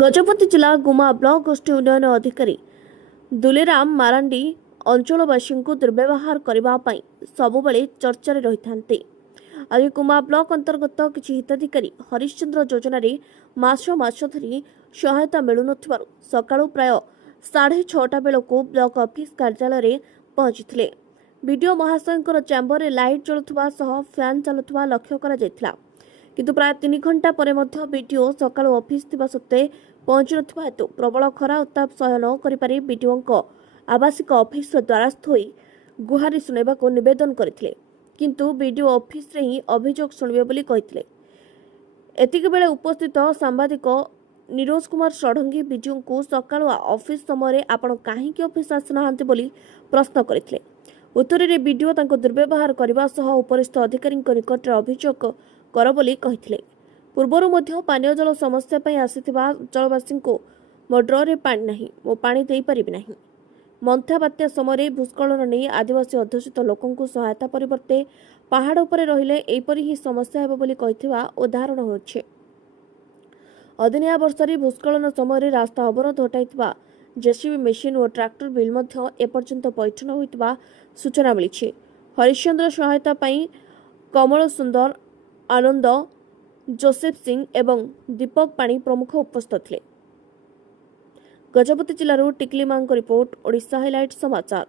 गजपति जिला गुमा ब्लॉक गोष्ठी उन्नयन अधिकारी दुलेराम मारांडी अंचलवासी दुर्व्यवहार करने सबुबले चर्चा रही था। आज गुमा ब्लॉक अंतर्गत किसी हिताधिकारी हरिश्चंद्र योजन मास धरी सहायता मिलून सका प्राय 6:30 बेलू ब्लॉक ऑफिस कार्यालय पहुंची बीडीओ महाशय चैम्बर लाइट जलुवा फैन चलुवा लक्ष्य करा किंतु प्राय 3 घंटा पर बीडीओ सका ऑफिस थिबा सत्वे पहुंची नथिबा हेतु प्रबल खरा उत्ताप सह न करि बीडीओ आवासिक ऑफिस द्वारस्थ होई गुहारी सुनेबाको निवेदन करथिले किंतु बीडीओ ऑफिस रे ही अभियोग सुनिबे बोली कहिथिले। एतिक बेले उपस्थित सांबादिक निरोज कुमार षडंगी बीडीओ को सकाळ ऑफिस समय आपण काहेकि ऑफिस आसनाहांती बोली प्रश्न करथिले। उत्तर में बीडीओ तांको दुर्व्यवहार करने सह उपरिस्थ अधिकारी निकट में अभियोग कर बोली कहिथिले। पूर्वर मध्य पानीय जल समस्या पई आसिथिबा अंचलवासी को मो ड्रे पानी नहीं मो पानी दे परिबि नहीं। मंथा बात्या समय भूस्खलन नहीं आदिवासी अध्युषित लोकंकु सहायता परिवर्ते पहाड़ उपरे रहिले एपरि ही समस्या हेबो बोली कहिथिबा उदाहरण होछि। अदिनिया वर्षरी भूस्खलन समय रास्ता अवरोध हटाइथिबा जेसीबी मेसिन और ट्रैक्टर बिल मध्य एपर्यंत पैठ न होइतिबा सूचना मिली। हरिश्चंद्र सहायता पई कमल सुंदर आनंद जोसेफ सिंह एवं दीपक पाणी प्रमुख उपस्थित थे। गजपति जिलूर टिकली मां रिपोर्ट ओडिशा हाइलाइट समाचार।